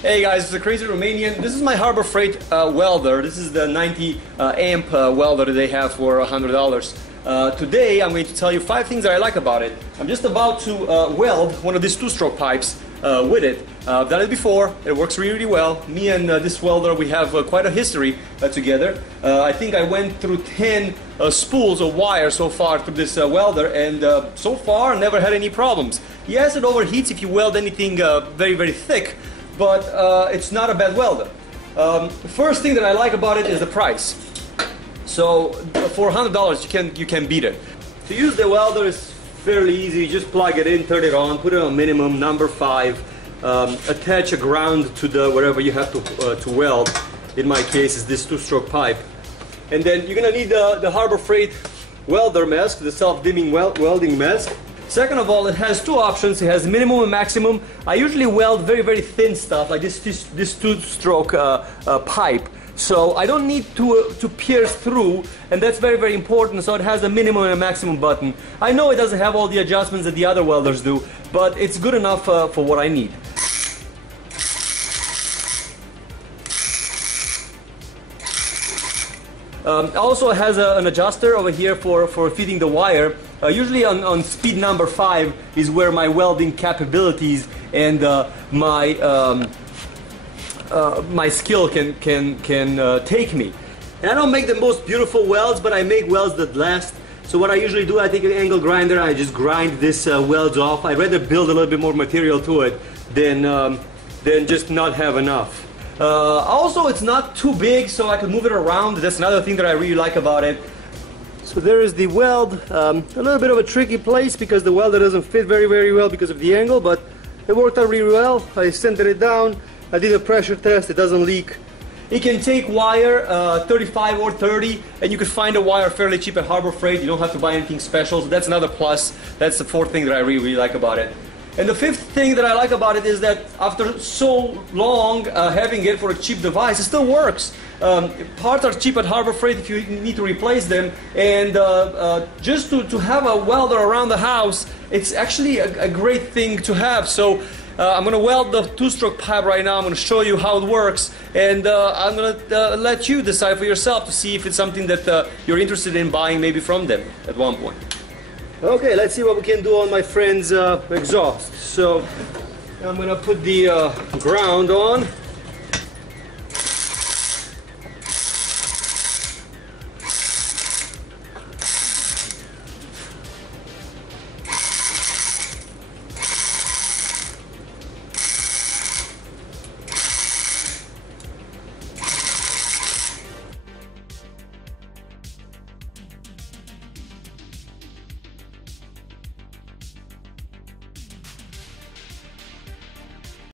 Hey guys, it's the Crazy Romanian. This is my Harbor Freight welder. This is the 90 amp welder that they have for $100. Today I'm going to tell you 5 things that I like about it. I'm just about to weld one of these 2-stroke pipes with it. I've done it before. It works really, really well. Me and this welder, we have quite a history together. I think I went through 10 spools of wire so far through this welder, and so far never had any problems. Yes, it overheats if you weld anything very, very thick, but it's not a bad welder. The first thing that I like about it is the price. So for $100 you can beat it. To use the welder is fairly easy. You just plug it in, turn it on, put it on minimum, number 5, attach a ground to the wherever you have to weld. In my case is this 2-stroke pipe. And then you're gonna need the Harbor Freight welder mask, the self-dimming welding mask. Second of all, it has 2 options. It has minimum and maximum. I usually weld very, very thin stuff like this 2-stroke pipe. So I don't need to pierce through, and that's very, very important. So it has a minimum and a maximum button. I know it doesn't have all the adjustments that the other welders do, but it's good enough for what I need. Also has an adjuster over here for feeding the wire. Usually on speed number 5 is where my welding capabilities and my skill can take me. And I don't make the most beautiful welds, but I make welds that last. So what I usually do, I take an angle grinder and I just grind this welds off. I'd rather build a little bit more material to it than just not have enough. Also, it's not too big, so I can move it around. That's another thing that I really like about it. So there is the weld. A little bit of a tricky place because the welder doesn't fit very, very well because of the angle, but it worked out really well. I centered it down. I did a pressure test. It doesn't leak. It can take wire 35 or 30, and you can find a wire fairly cheap at Harbor Freight. You don't have to buy anything special, so that's another plus. That's the 4th thing that I really, really like about it. And the 5th thing that I like about it is that after so long having it for a cheap device, it still works. Parts are cheap at Harbor Freight if you need to replace them, and just to have a welder around the house, it's actually a great thing to have. So I'm going to weld the 2-stroke pipe right now. I'm going to show you how it works, and I'm going to let you decide for yourself to see if it's something that you're interested in buying maybe from them at one point. Okay, let's see what we can do on my friend's exhaust. So I'm going to put the ground on.